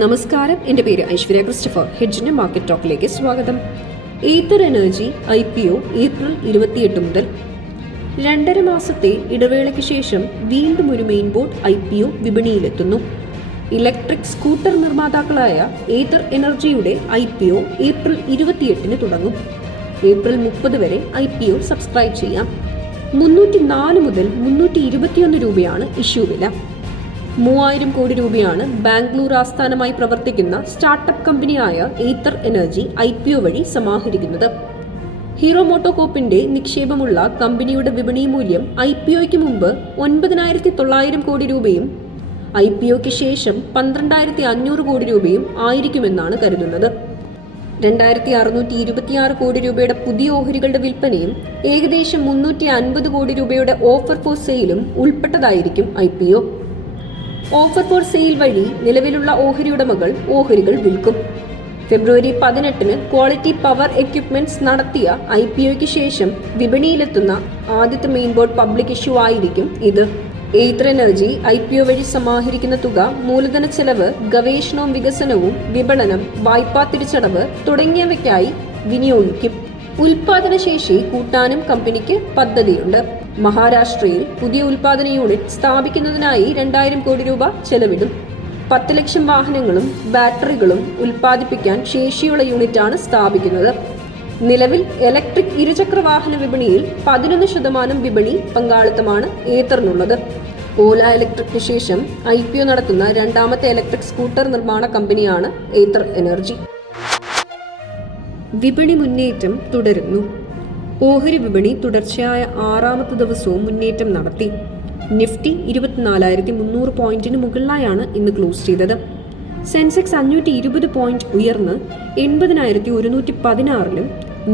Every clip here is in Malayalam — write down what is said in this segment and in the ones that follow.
നമസ്കാരം. എന്റെ പേര് ഐശ്വര്യ ക്രിസ്റ്റഫർ. ഹെഡ്ജിന്റെ മാർക്കറ്റ് ടോക്കിലേക്ക് സ്വാഗതം. Ather energy I P O April ഇരുപത്തിയെട്ട് മുതൽ രണ്ടര മാസത്തെ ഇടവേളയ്ക്ക് ശേഷം വീണ്ടും ഒരു main board I P O വിപണിയിലെത്തുന്നു. Electric scooter നിർമ്മാതാക്കളായ ഏതർ എനർജിയുടെ ഐ പി ഒ ഏപ്രിൽ ഇരുപത്തിയെട്ടിന് തുടങ്ങും. ഏപ്രിൽ മുപ്പത് വരെ ഐ പി ഒ സബ്സ്ക്രൈബ് ചെയ്യാം. മുന്നൂറ്റി നാല് മുതൽ മുന്നൂറ്റി ഇരുപത്തിയൊന്ന് രൂപയാണ് ഇഷ്യൂ വില. മൂവായിരം കോടി രൂപയാണ് ബാംഗ്ലൂർ ആസ്ഥാനമായി പ്രവർത്തിക്കുന്ന സ്റ്റാർട്ടപ്പ് കമ്പനിയായ Ather energy I P O വഴി സമാഹരിക്കുന്നത്. ഹീറോ മോട്ടോകോപ്പിന്റെ നിക്ഷേപമുള്ള കമ്പനിയുടെ വിപണി മൂല്യം ഐ പി ഒയ്ക്ക് മുമ്പ് ഒൻപതിനായിരത്തി തൊള്ളായിരം കോടി രൂപയും ഐ പി ഒയ്ക്ക് ശേഷം പന്ത്രണ്ടായിരത്തി അഞ്ഞൂറ് കോടി രൂപയും ആയിരിക്കുമെന്നാണ് കരുതുന്നത്. രണ്ടായിരത്തി അറുന്നൂറ്റി ഇരുപത്തിയാറ് കോടി രൂപയുടെ പുതിയ ഓഹരികളുടെ വിൽപ്പനയും ഏകദേശം മുന്നൂറ്റി അൻപത് കോടി രൂപയുടെ ഓഫർ ഫോർ സെയിലും ഉൾപ്പെട്ടതായിരിക്കും I P O. Offer for sale വഴി നിലവിലുള്ള ഓഹരി ഉടമകൾ ഓഹരികൾ വിൽക്കും. ഫെബ്രുവരി പതിനെട്ടിന് ക്വാളിറ്റി പവർ എക്യുപ്മെന്റ്സ് നടത്തിയ ഐ പി ഒയ്ക്ക് ശേഷം വിപണിയിലെത്തുന്ന ആദ്യത്തെ മെയിൻ ബോർഡ് പബ്ലിക് ഇഷ്യൂ ആയിരിക്കും ഇത്. Ather energy I P O വഴി സമാഹരിക്കുന്ന തുക മൂലധന ചെലവ് ഗവേഷണവും വികസനവും വിപണനം വായ്പാ തിരിച്ചടവ് തുടങ്ങിയവയ്ക്കായി വിനിയോഗിക്കും. ഉൽപാദനശേഷി കൂട്ടാനും കമ്പനിക്ക് പദ്ധതിയുണ്ട്. മഹാരാഷ്ട്രയിൽ പുതിയ ഉൽപാദന യൂണിറ്റ് സ്ഥാപിക്കുന്നതിനായി രണ്ടായിരം കോടി രൂപ ചെലവിടും. പത്ത് ലക്ഷം വാഹനങ്ങളും ബാറ്ററികളും ഉൽപ്പാദിപ്പിക്കാൻ ശേഷിയുള്ള യൂണിറ്റാണ് സ്ഥാപിക്കുന്നത്. നിലവിൽ ഇലക്ട്രിക് ഇരുചക്ര വാഹന വിപണിയിൽ പതിനൊന്ന് ശതമാനം വിപണി പങ്കാളിത്തമാണ് ഏത്തറിനുള്ളത് ഓല ഇലക്ട്രിക്കിന് ശേഷം ഐ പി ഒ നടത്തുന്ന രണ്ടാമത്തെ ഇലക്ട്രിക് സ്കൂട്ടർ നിർമ്മാണ കമ്പനിയാണ് ഏത്തർ എനർജി. വിപണി മുന്നേറ്റം തുടരുന്നു. ഓഹരി വിപണി തുടർച്ചയായ ആറാമത്തെ ദിവസവും മുന്നേറ്റം നടത്തി. നിഫ്റ്റി ഇരുപത്തിനാലായിരത്തി മുന്നൂറ് പോയിന്റിന് മുകളിലായാണ് ഇന്ന് ക്ലോസ് ചെയ്തത്. സെൻസെക്സ് അഞ്ഞൂറ്റി ഇരുപത് പോയിന്റ് ഉയർന്ന് എൺപതിനായിരത്തി ഒരുന്നൂറ്റി പതിനാറിലും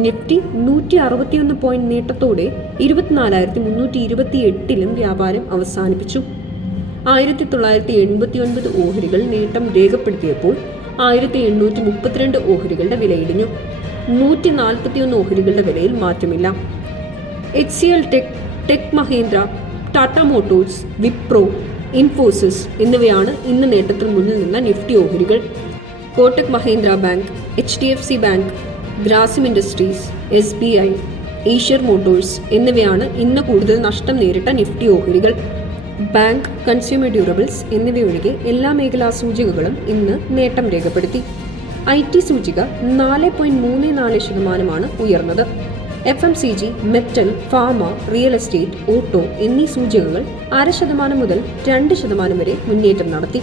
നിഫ്റ്റി നൂറ്റി അറുപത്തിയൊന്ന് പോയിന്റ് നേട്ടത്തോടെ ഇരുപത്തിനാലായിരത്തി മുന്നൂറ്റി ഇരുപത്തി എട്ടിലും വ്യാപാരം അവസാനിപ്പിച്ചു. ആയിരത്തി തൊള്ളായിരത്തി എൺപത്തി ഒൻപത് ഓഹരികൾ നേട്ടം രേഖപ്പെടുത്തിയപ്പോൾ ആയിരത്തി എണ്ണൂറ്റി മുപ്പത്തിരണ്ട് ഓഹരികളുടെ വിലയിടിഞ്ഞു. നൂറ്റി നാൽപ്പത്തിയൊന്ന് ഓഹരികളുടെ വിലയിൽ മാറ്റമില്ല. H C L tech tech Mahindra Tata motors Wipro Infosys എന്നിവയാണ് ഇന്ന് നേട്ടത്തിൽ മുന്നിൽ നിന്ന നിഫ്റ്റി ഓഹരികൾ. Kotak Mahindra bank H D F C bank Grasim industries S B I Eicher motors എന്നിവയാണ് ഇന്ന് കൂടുതൽ നഷ്ടം നേരിട്ട നിഫ്റ്റി ഓഹരികൾ. ബാങ്ക് കൺസ്യൂമർ ഡ്യൂറബിൾസ് എന്നിവയൊഴികെ എല്ലാ മേഖലാ സൂചികകളും ഇന്ന് നേട്ടം രേഖപ്പെടുത്തി. ഐ ടി സൂചിക നാല് പോയിന്റ് മൂന്ന് നാല് ശതമാനമാണ് ഉയർന്നത്. F M C G metal pharma real estate auto എന്നീ സൂചികകൾ അര ശതമാനം മുതൽ രണ്ട് ശതമാനം വരെ മുന്നേറ്റം നടത്തി.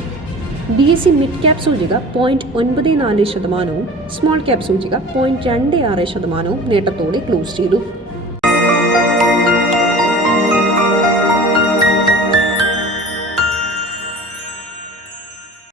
B S E mid cap സൂചിക പോയിന്റ് ഒൻപത് നാല് ശതമാനവും സ്മോൾ ക്യാപ് സൂചിക പോയിന്റ് രണ്ട് ആറ് ശതമാനവും നേട്ടത്തോടെ ക്ലോസ് ചെയ്തു.